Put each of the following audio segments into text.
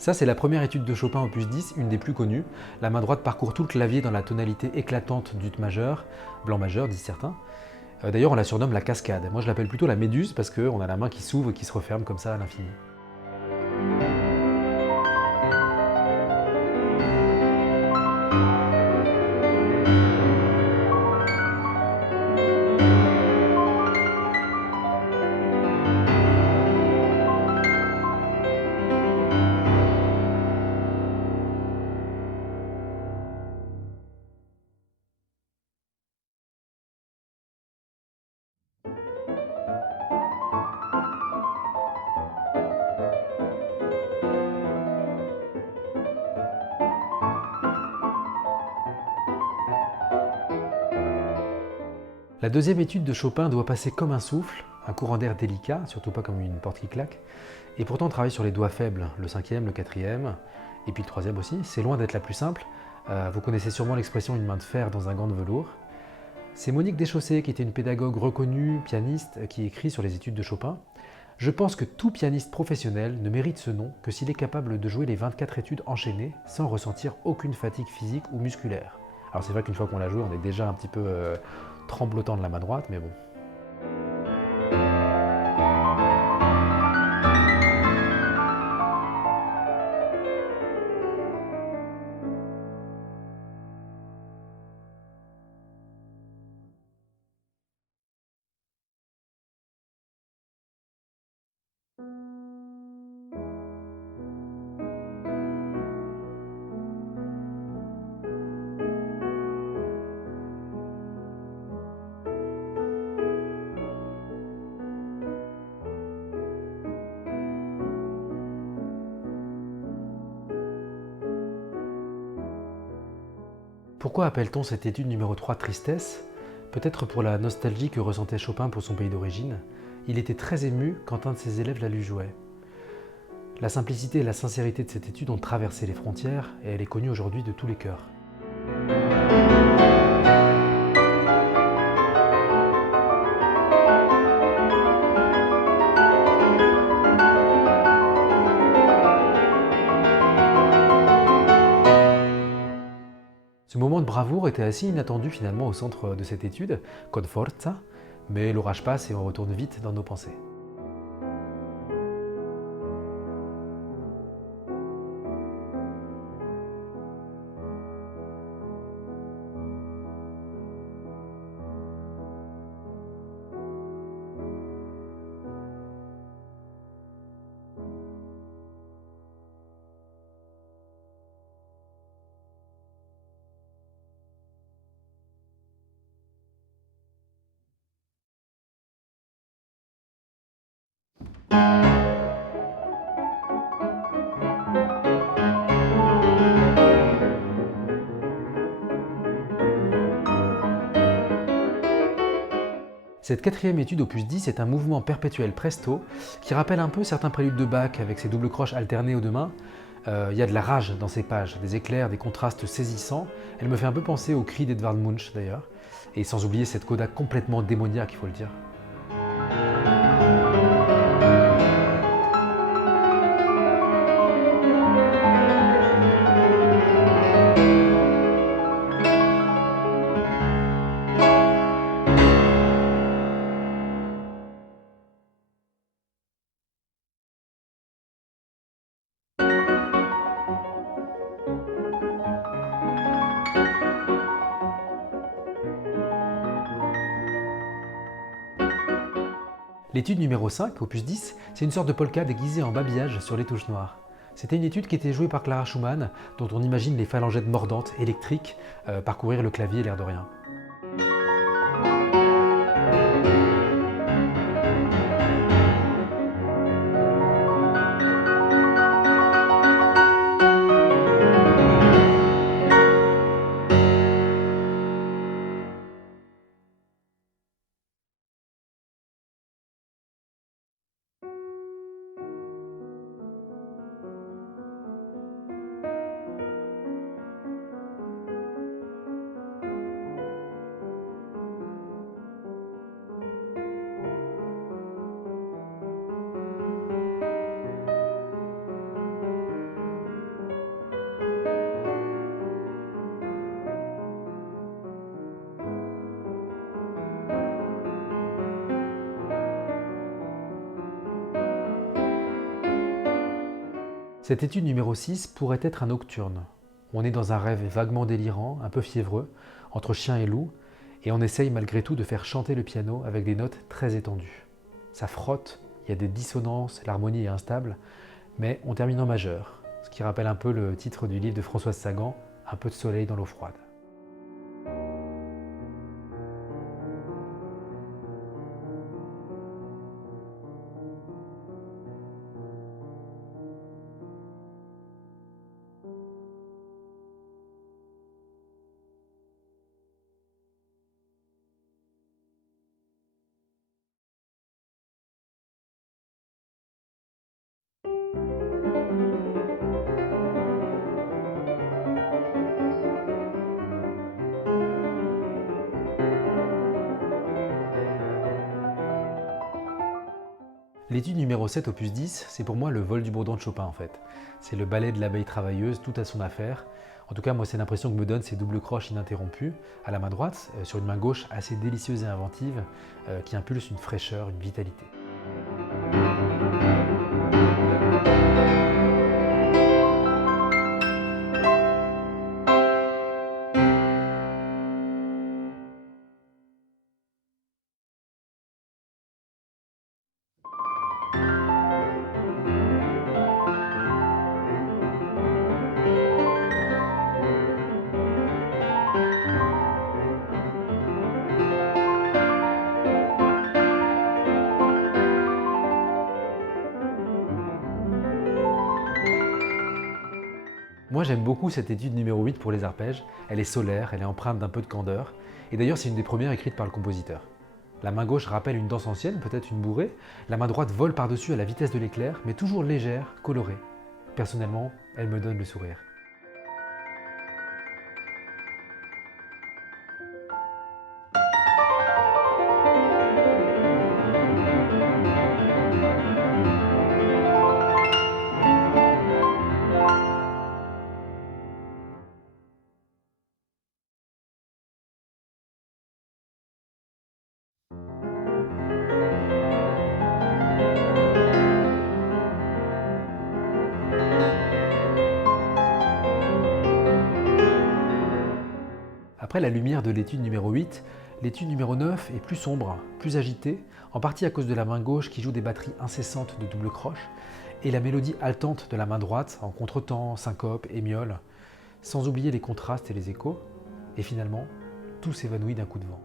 Ça, c'est la première étude de Chopin opus 10, une des plus connues. La main droite parcourt tout le clavier dans la tonalité éclatante d'ut majeur, blanc majeur, disent certains. D'ailleurs, on la surnomme la cascade. Moi, je l'appelle plutôt la méduse parce qu'on a la main qui s'ouvre et qui se referme comme ça à l'infini. La deuxième étude de Chopin doit passer comme un souffle, un courant d'air délicat, surtout pas comme une porte qui claque, et pourtant on travaille sur les doigts faibles, le cinquième, le quatrième, et puis le troisième aussi. C'est loin d'être la plus simple. Vous connaissez sûrement l'expression une main de fer dans un gant de velours. C'est Monique Deschaussés, qui était une pédagogue reconnue, pianiste, qui écrit sur les études de Chopin. Je pense que tout pianiste professionnel ne mérite ce nom que s'il est capable de jouer les 24 études enchaînées sans ressentir aucune fatigue physique ou musculaire. Alors c'est vrai qu'une fois qu'on l'a joué, on est déjà un petit peu tremblotant de la main droite, mais bon. Pourquoi appelle-t-on cette étude numéro 3 tristesse? Peut-être pour la nostalgie que ressentait Chopin pour son pays d'origine. Il était très ému quand un de ses élèves la lui jouait. La simplicité et la sincérité de cette étude ont traversé les frontières et elle est connue aujourd'hui de tous les cœurs. Ce moment de bravoure était assez inattendu finalement au centre de cette étude, Con Forza, mais l'orage passe et on retourne vite dans nos pensées. Cette quatrième étude opus 10 est un mouvement perpétuel presto qui rappelle un peu certains préludes de Bach avec ses doubles croches alternées aux deux mains. Il y a de la rage dans ces pages, des éclairs, des contrastes saisissants. Elle me fait un peu penser au cri d'Edvard Munch d'ailleurs. Et sans oublier cette coda complètement démoniaque, il faut le dire. L'étude numéro 5, opus 10, c'est une sorte de polka déguisée en babillage sur les touches noires. C'était une étude qui était jouée par Clara Schumann, dont on imagine les phalangettes mordantes, électriques, parcourir le clavier l'air de rien. Cette étude numéro 6 pourrait être un nocturne. On est dans un rêve vaguement délirant, un peu fiévreux, entre chien et loup, et on essaye malgré tout de faire chanter le piano avec des notes très étendues. Ça frotte, il y a des dissonances, l'harmonie est instable, mais on termine en majeur, ce qui rappelle un peu le titre du livre de Françoise Sagan, Un peu de soleil dans l'eau froide. L'étude numéro 7, opus 10, c'est pour moi le vol du bourdon de Chopin en fait. C'est le ballet de l'abeille travailleuse, tout à son affaire. En tout cas, moi, c'est l'impression que me donnent ces doubles croches ininterrompues à la main droite, sur une main gauche assez délicieuse et inventive, qui impulse une fraîcheur, une vitalité. Moi, j'aime beaucoup cette étude numéro 8 pour les arpèges. Elle est solaire, elle est empreinte d'un peu de candeur. Et d'ailleurs, c'est une des premières écrites par le compositeur. La main gauche rappelle une danse ancienne, peut-être une bourrée. La main droite vole par-dessus à la vitesse de l'éclair, mais toujours légère, colorée. Personnellement, elle me donne le sourire. Après la lumière de l'étude numéro 8, l'étude numéro 9 est plus sombre, plus agitée, en partie à cause de la main gauche qui joue des batteries incessantes de double croche, et la mélodie haletante de la main droite en contretemps, syncope et miaules, sans oublier les contrastes et les échos, et finalement, tout s'évanouit d'un coup de vent.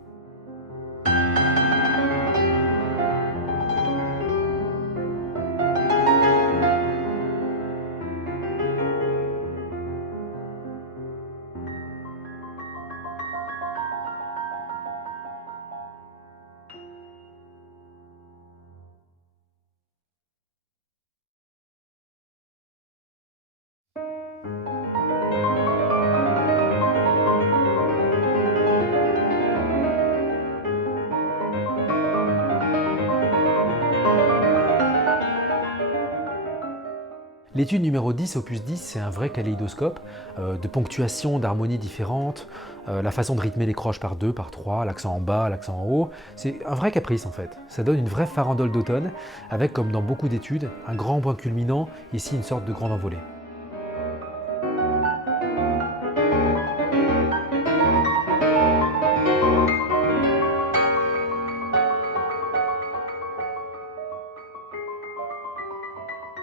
L'étude numéro 10, opus 10, c'est un vrai kaléidoscope de ponctuation, d'harmonies différentes, la façon de rythmer les croches par deux, par trois, l'accent en bas, l'accent en haut. C'est un vrai caprice en fait. Ça donne une vraie farandole d'automne, avec comme dans beaucoup d'études, un grand point culminant, ici une sorte de grande envolée.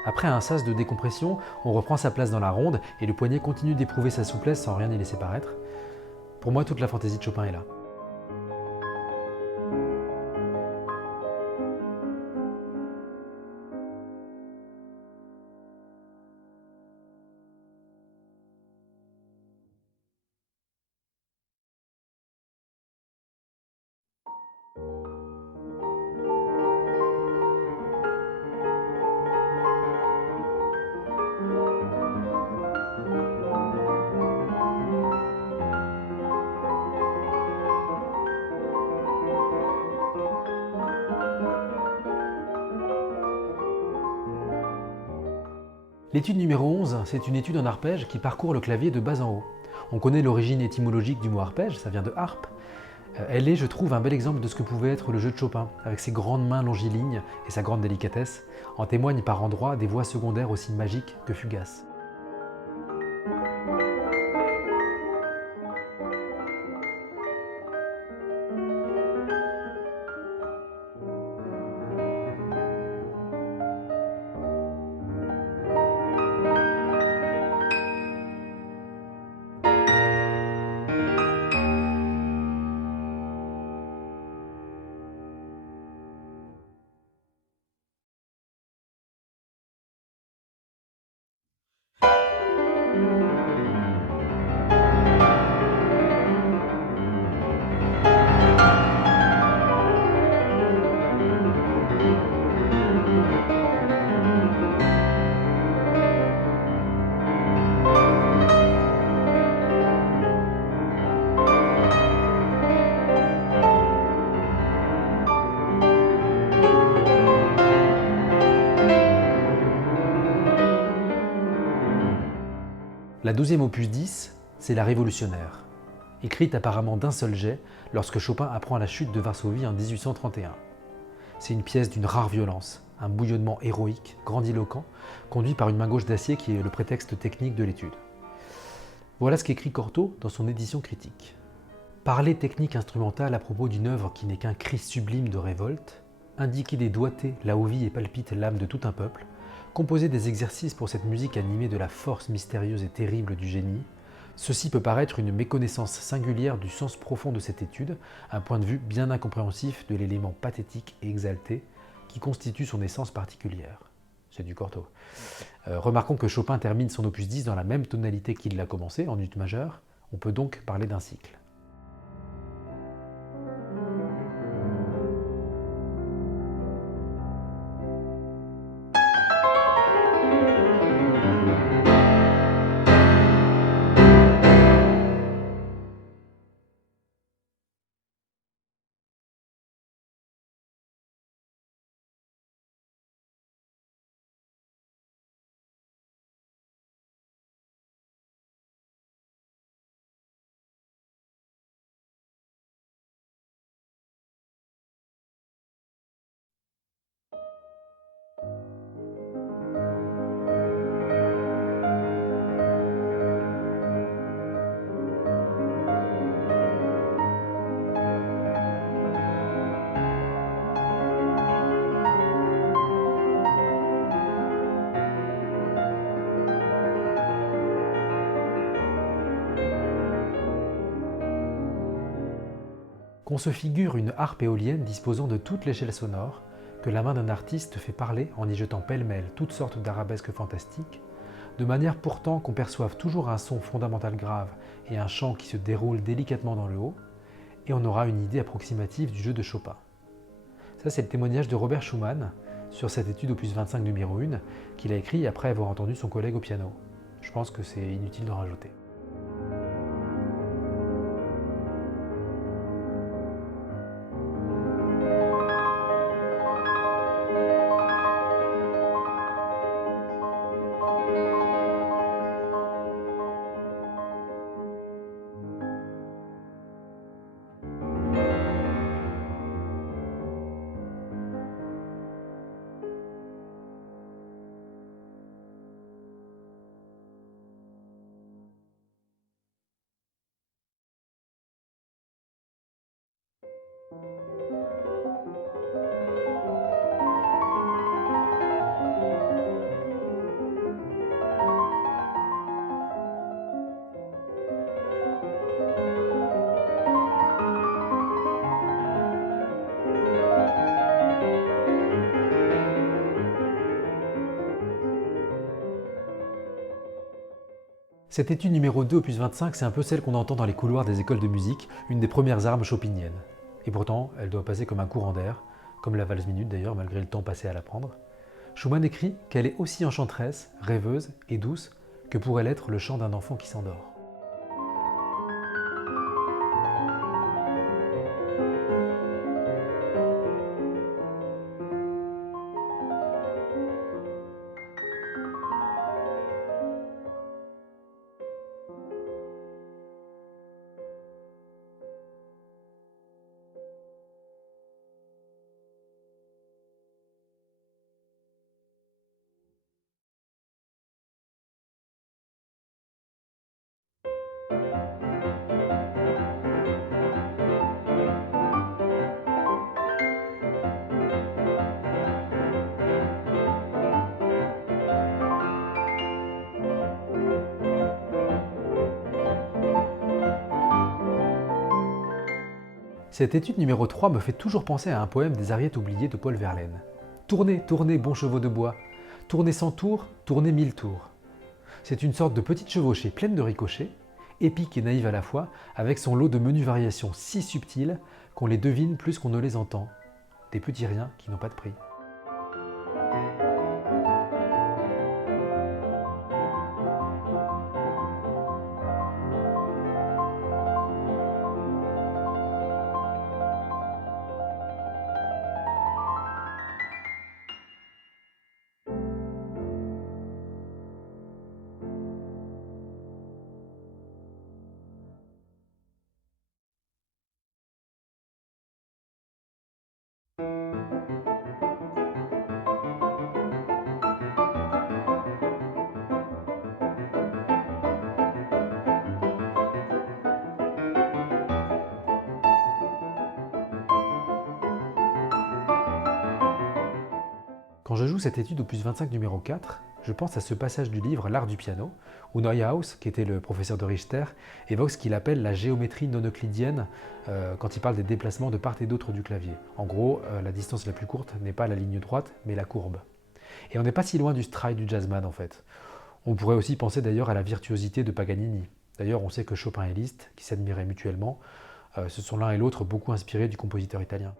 Après un sas de décompression, on reprend sa place dans la ronde et le poignet continue d'éprouver sa souplesse sans rien y laisser paraître. Pour moi, toute la fantaisie de Chopin est là. L'étude numéro 11, c'est une étude en arpège qui parcourt le clavier de bas en haut. On connaît l'origine étymologique du mot arpège, ça vient de harpe, Elle est, je trouve, un bel exemple de ce que pouvait être le jeu de Chopin, avec ses grandes mains longilignes et sa grande délicatesse. En témoignent par endroits des voix secondaires aussi magiques que fugaces. La 12e opus 10, c'est La Révolutionnaire, écrite apparemment d'un seul jet lorsque Chopin apprend la chute de Varsovie en 1831. C'est une pièce d'une rare violence, un bouillonnement héroïque, grandiloquent, conduit par une main gauche d'acier qui est le prétexte technique de l'étude. Voilà ce qu'écrit Cortot dans son édition critique. Parler technique instrumentale à propos d'une œuvre qui n'est qu'un cri sublime de révolte, indiquer des doigtés là où vit et palpite l'âme de tout un peuple, composer des exercices pour cette musique animée de la force mystérieuse et terrible du génie, ceci peut paraître une méconnaissance singulière du sens profond de cette étude, un point de vue bien incompréhensif de l'élément pathétique et exalté qui constitue son essence particulière. C'est du Cortot. Remarquons que Chopin termine son opus 10 dans la même tonalité qu'il l'a commencé, en ut majeur. On peut donc parler d'un cycle. Qu'on se figure une harpe éolienne disposant de toute l'échelle sonore, que la main d'un artiste fait parler en y jetant pêle-mêle toutes sortes d'arabesques fantastiques, de manière pourtant qu'on perçoive toujours un son fondamental grave et un chant qui se déroule délicatement dans le haut, et on aura une idée approximative du jeu de Chopin. Ça, c'est le témoignage de Robert Schumann sur cette étude opus 25 numéro 1 qu'il a écrit après avoir entendu son collègue au piano. Je pense que c'est inutile d'en rajouter. Cette étude numéro 2 opus 25, c'est un peu celle qu'on entend dans les couloirs des écoles de musique, une des premières armes chopiniennes. Et pourtant, elle doit passer comme un courant d'air, comme la valse minute d'ailleurs, malgré le temps passé à l'apprendre. Schumann écrit qu'elle est aussi enchanteresse, rêveuse et douce que pourrait l'être le chant d'un enfant qui s'endort. Cette étude numéro 3 me fait toujours penser à un poème des Arriettes oubliées de Paul Verlaine. Tournez, tournez, bons chevaux de bois. Tournez 100 tours, tournez 1000 tours. C'est une sorte de petite chevauchée pleine de ricochets, épique et naïve à la fois, avec son lot de menues variations si subtiles qu'on les devine plus qu'on ne les entend. Des petits riens qui n'ont pas de prix. Quand je joue cette étude opus 25 numéro 4, je pense à ce passage du livre L'art du piano, où Neuhaus, qui était le professeur de Richter, évoque ce qu'il appelle la géométrie non euclidienne quand il parle des déplacements de part et d'autre du clavier. En gros, la distance la plus courte n'est pas la ligne droite, mais la courbe. Et on n'est pas si loin du stride du jazzman en fait. On pourrait aussi penser d'ailleurs à la virtuosité de Paganini. D'ailleurs, on sait que Chopin et Liszt, qui s'admiraient mutuellement, se sont l'un et l'autre beaucoup inspirés du compositeur italien.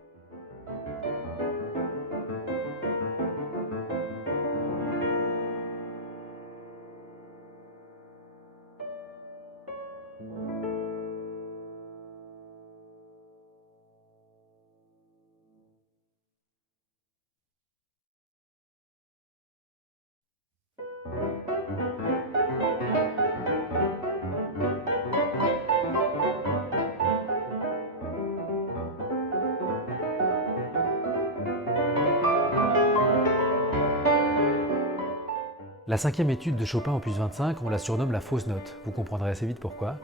La cinquième étude de Chopin opus 25, on la surnomme la fausse note. Vous comprendrez assez vite pourquoi.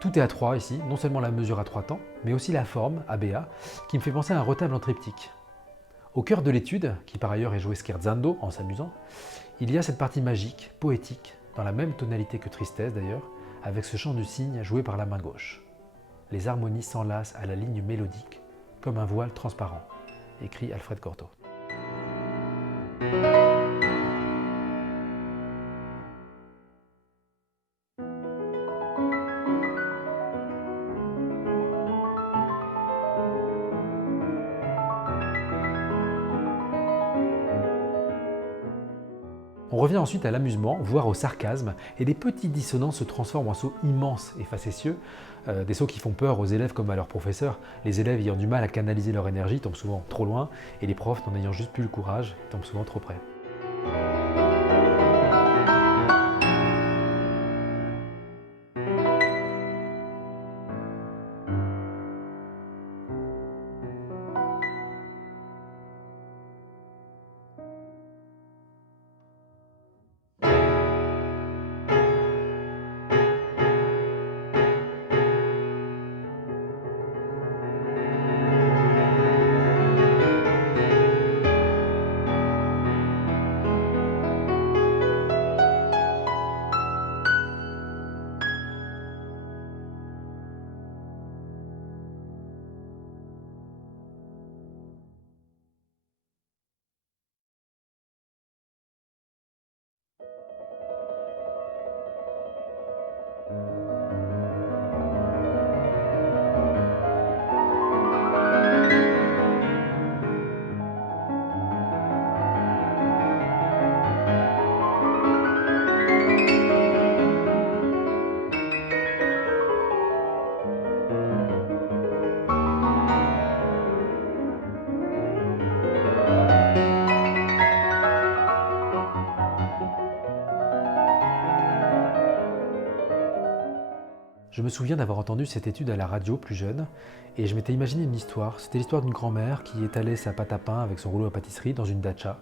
Tout est à 3 ici, non seulement la mesure à 3 temps, mais aussi la forme, ABA, qui me fait penser à un retable en triptyque. Au cœur de l'étude, qui par ailleurs est jouée scherzando, en s'amusant, il y a cette partie magique, poétique, dans la même tonalité que tristesse d'ailleurs, avec ce chant du cygne joué par la main gauche. Les harmonies s'enlacent à la ligne mélodique, comme un voile transparent, écrit Alfred Cortot. On revient ensuite à l'amusement, voire au sarcasme, et les petites dissonances se transforment en sauts immenses et facétieux, des sauts qui font peur aux élèves comme à leurs professeurs, les élèves ayant du mal à canaliser leur énergie tombent souvent trop loin, et les profs n'en ayant juste plus le courage tombent souvent trop près. Je me souviens d'avoir entendu cette étude à la radio plus jeune, et je m'étais imaginé une histoire. C'était l'histoire d'une grand-mère qui étalait sa pâte à pain avec son rouleau à pâtisserie dans une datcha.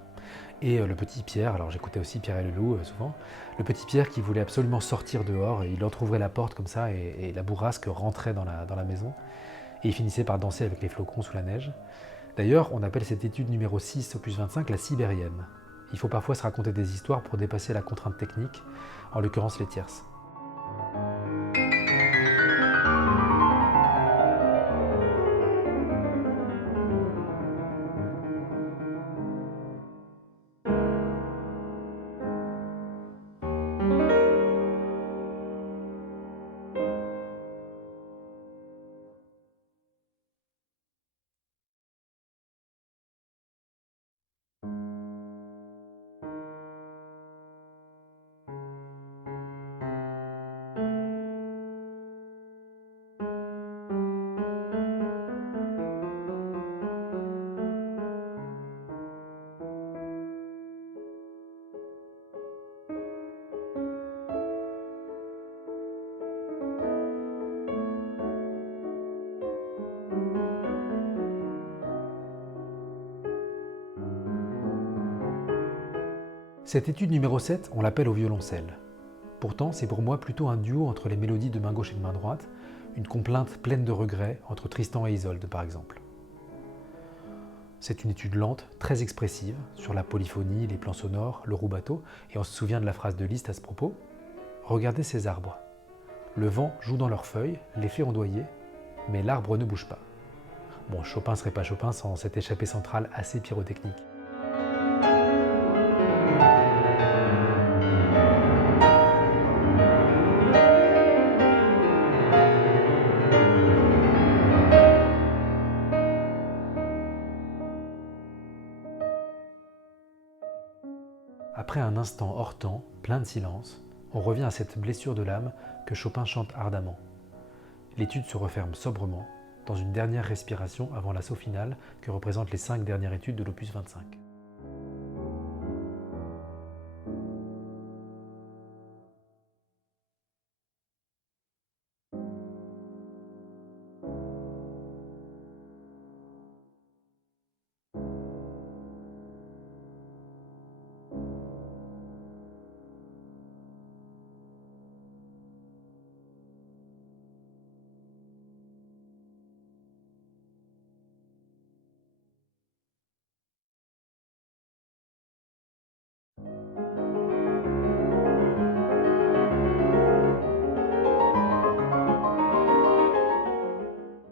Et le petit Pierre, alors j'écoutais aussi Pierre et le loup souvent, le petit Pierre qui voulait absolument sortir dehors, et il entrouvrait la porte comme ça, et la bourrasque rentrait dans la maison, et il finissait par danser avec les flocons sous la neige. D'ailleurs, on appelle cette étude numéro 6 opus 25 la sibérienne. Il faut parfois se raconter des histoires pour dépasser la contrainte technique, en l'occurrence les tierces. Cette étude numéro 7, on l'appelle au violoncelle. Pourtant, c'est pour moi plutôt un duo entre les mélodies de main gauche et de main droite, une complainte pleine de regrets entre Tristan et Isolde par exemple. C'est une étude lente, très expressive, sur la polyphonie, les plans sonores, le rubato, et on se souvient de la phrase de Liszt à ce propos. Regardez ces arbres. Le vent joue dans leurs feuilles, les fait ondoyer, mais l'arbre ne bouge pas. Bon, Chopin serait pas Chopin sans cette échappée centrale assez pyrotechnique. Après un instant hors temps, plein de silence, on revient à cette blessure de l'âme que Chopin chante ardemment. L'étude se referme sobrement, dans une dernière respiration avant l'assaut final que représentent les 5 dernières études de l'opus 25.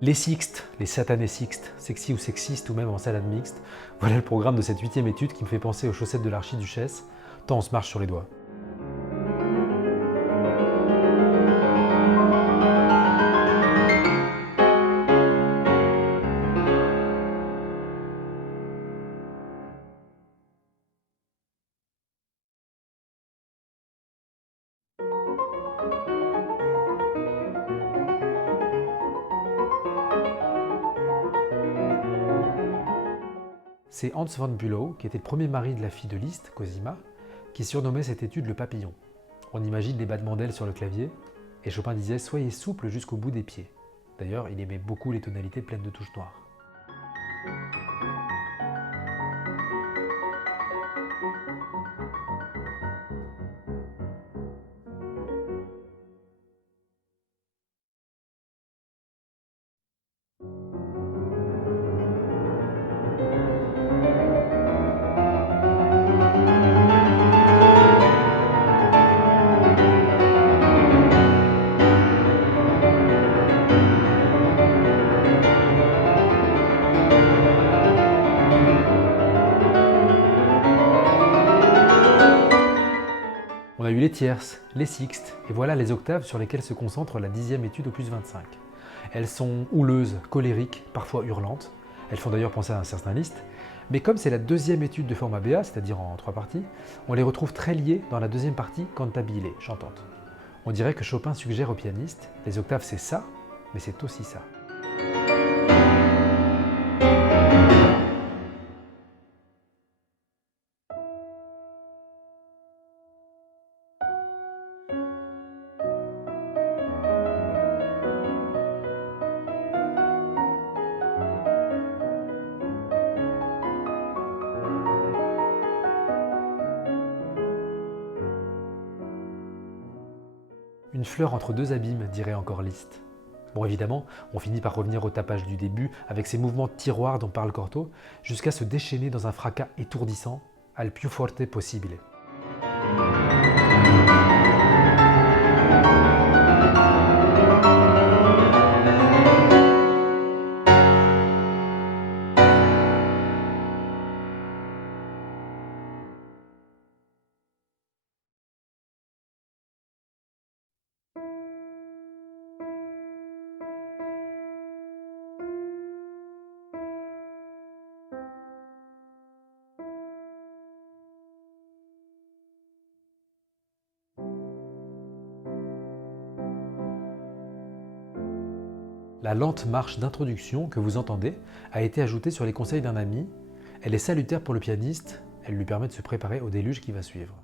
Les sixtes, les satanés sixtes, sexy ou sexistes ou même en salade mixte, voilà le programme de cette 8e étude qui me fait penser aux chaussettes de l'archiduchesse, tant on se marche sur les doigts. C'est Hans von Bülow, qui était le premier mari de la fille de Liszt, Cosima, qui surnommait cette étude le papillon. On imagine des battements d'ailes sur le clavier, et Chopin disait « Soyez souple jusqu'au bout des pieds ». D'ailleurs, il aimait beaucoup les tonalités pleines de touches noires. On a eu les tierces, les sixtes, et voilà les octaves sur lesquelles se concentre la 10e étude opus 25. Elles sont houleuses, colériques, parfois hurlantes. Elles font d'ailleurs penser à un certain Liszt. Mais comme c'est la 2e étude de format BA, c'est-à-dire en 3 parties, on les retrouve très liées dans la 2e partie cantabile, chantante. On dirait que Chopin suggère au pianiste, les octaves c'est ça, mais c'est aussi ça. Une fleur entre deux abîmes, dirait encore Liszt. Bon, évidemment, on finit par revenir au tapage du début, avec ces mouvements de tiroir dont parle Cortot, jusqu'à se déchaîner dans un fracas étourdissant, al più forte possibile. La lente marche d'introduction que vous entendez a été ajoutée sur les conseils d'un ami. Elle est salutaire pour le pianiste, elle lui permet de se préparer au déluge qui va suivre.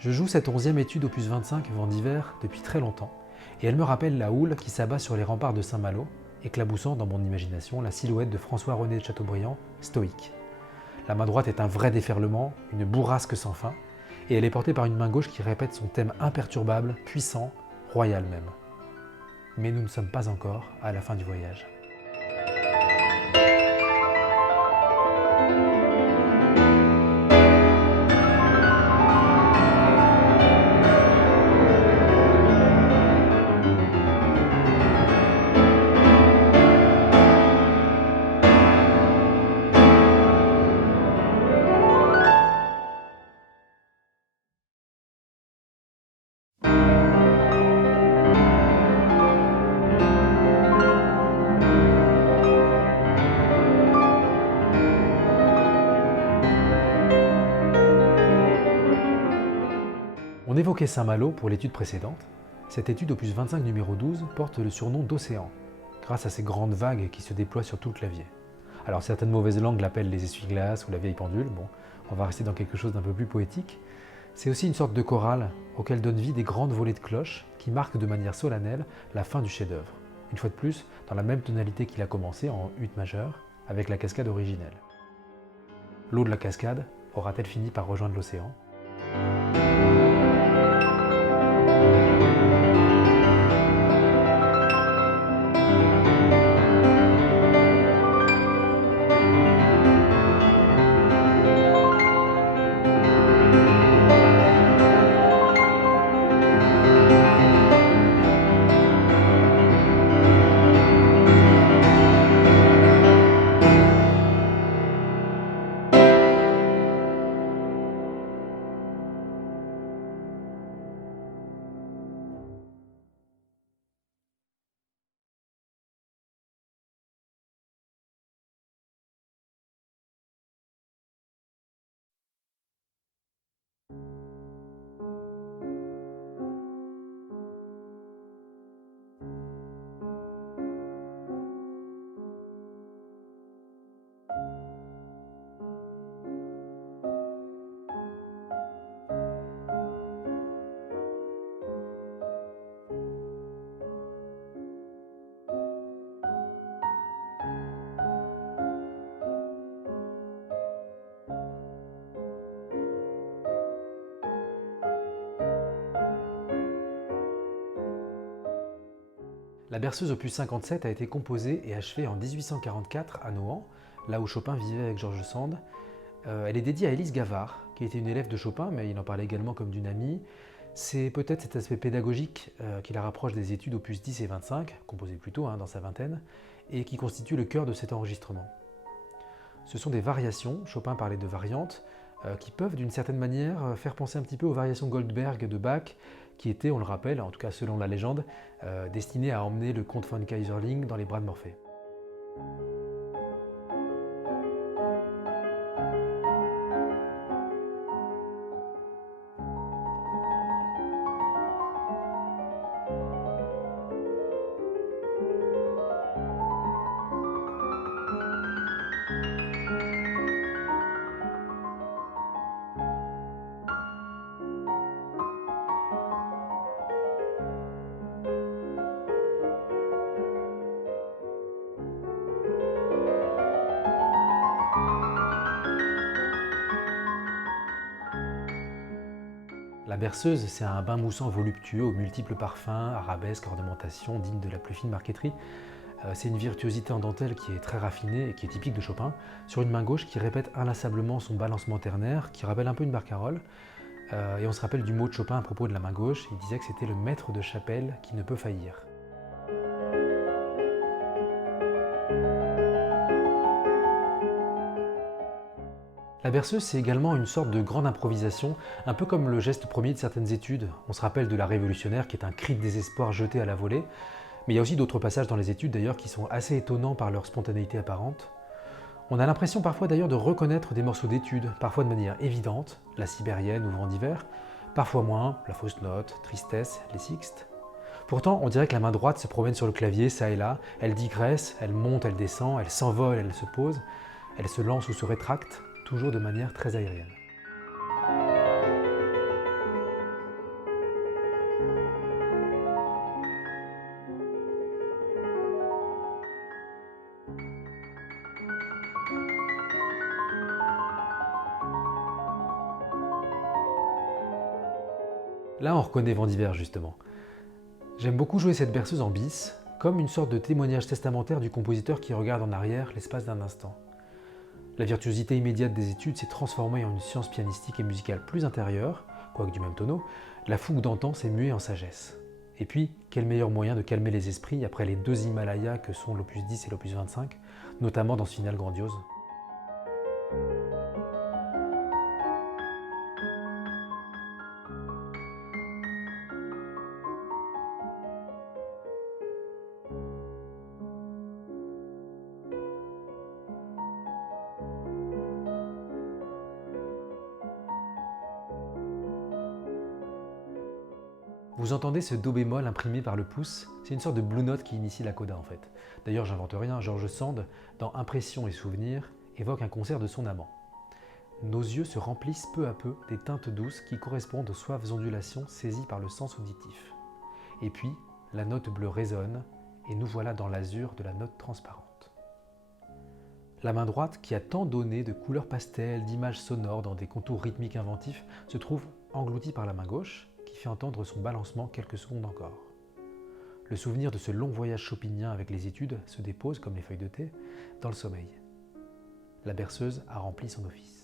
Je joue cette 11e étude opus 25 Vent d'hiver depuis très longtemps, et elle me rappelle la houle qui s'abat sur les remparts de Saint-Malo, éclaboussant dans mon imagination la silhouette de François-René de Chateaubriand, stoïque. La main droite est un vrai déferlement, une bourrasque sans fin, et elle est portée par une main gauche qui répète son thème imperturbable, puissant, royal même. Mais nous ne sommes pas encore à la fin du voyage. On évoquait Saint-Malo pour l'étude précédente. Cette étude opus 25 numéro 12 porte le surnom d'Océan, grâce à ces grandes vagues qui se déploient sur tout le clavier. Alors certaines mauvaises langues l'appellent les essuie-glaces ou la vieille pendule, bon, on va rester dans quelque chose d'un peu plus poétique. C'est aussi une sorte de chorale auquel donnent vie des grandes volées de cloches qui marquent de manière solennelle la fin du chef-d'œuvre. Une fois de plus, dans la même tonalité qu'il a commencé en ut majeur, avec la cascade originelle. L'eau de la cascade aura-t-elle fini par rejoindre l'océan ? La berceuse opus 57 a été composée et achevée en 1844 à Nohant, là où Chopin vivait avec George Sand. Elle est dédiée à Élise Gavard, qui était une élève de Chopin, mais il en parlait également comme d'une amie. C'est peut-être cet aspect pédagogique qui la rapproche des études opus 10 et 25, composées plus tôt, dans sa vingtaine, et qui constitue le cœur de cet enregistrement. Ce sont des variations, Chopin parlait de variantes, qui peuvent d'une certaine manière faire penser un petit peu aux variations Goldberg de Bach, qui étaient, on le rappelle, en tout cas selon la légende, destinées à emmener le comte von Keyserling dans les bras de Morphée. La berceuse, c'est un bain moussant voluptueux aux multiples parfums, arabesques, ornementations, dignes de la plus fine marqueterie. C'est une virtuosité en dentelle qui est très raffinée et qui est typique de Chopin, sur une main gauche qui répète inlassablement son balancement ternaire, qui rappelle un peu une barcarolle. Et on se rappelle du mot de Chopin à propos de la main gauche, il disait que c'était le maître de chapelle qui ne peut faillir. La berceuse, c'est également une sorte de grande improvisation, un peu comme le geste premier de certaines études. On se rappelle de la révolutionnaire qui est un cri de désespoir jeté à la volée, mais il y a aussi d'autres passages dans les études d'ailleurs qui sont assez étonnants par leur spontanéité apparente. On a l'impression parfois d'ailleurs de reconnaître des morceaux d'études, parfois de manière évidente, la sibérienne ou Vent d'hiver, parfois moins, la fausse note, tristesse, les sixtes. Pourtant, on dirait que la main droite se promène sur le clavier, ça et là, elle digresse, elle monte, elle descend, elle s'envole, elle se pose, elle se lance ou se rétracte, toujours de manière très aérienne. Là, on reconnaît Vent d'hiver, justement. J'aime beaucoup jouer cette berceuse en bis, comme une sorte de témoignage testamentaire du compositeur qui regarde en arrière l'espace d'un instant. La virtuosité immédiate des études s'est transformée en une science pianistique et musicale plus intérieure, quoique du même tonneau. La fougue d'antan s'est muée en sagesse. Et puis, quel meilleur moyen de calmer les esprits après les deux Himalayas que sont l'opus 10 et l'opus 25, notamment dans ce final grandiose. Vous entendez ce do bémol imprimé par le pouce? C'est une sorte de blue note qui initie la coda en fait. D'ailleurs, j'invente rien, George Sand, dans Impressions et souvenirs, évoque un concert de son amant. Nos yeux se remplissent peu à peu des teintes douces qui correspondent aux suaves ondulations saisies par le sens auditif. Et puis, la note bleue résonne, et nous voilà dans l'azur de la note transparente. La main droite, qui a tant donné de couleurs pastel, d'images sonores dans des contours rythmiques inventifs, se trouve engloutie par la main gauche, qui fait entendre son balancement quelques secondes encore. Le souvenir de ce long voyage chopinien avec les études se dépose, comme les feuilles de thé, dans le sommeil. La berceuse a rempli son office.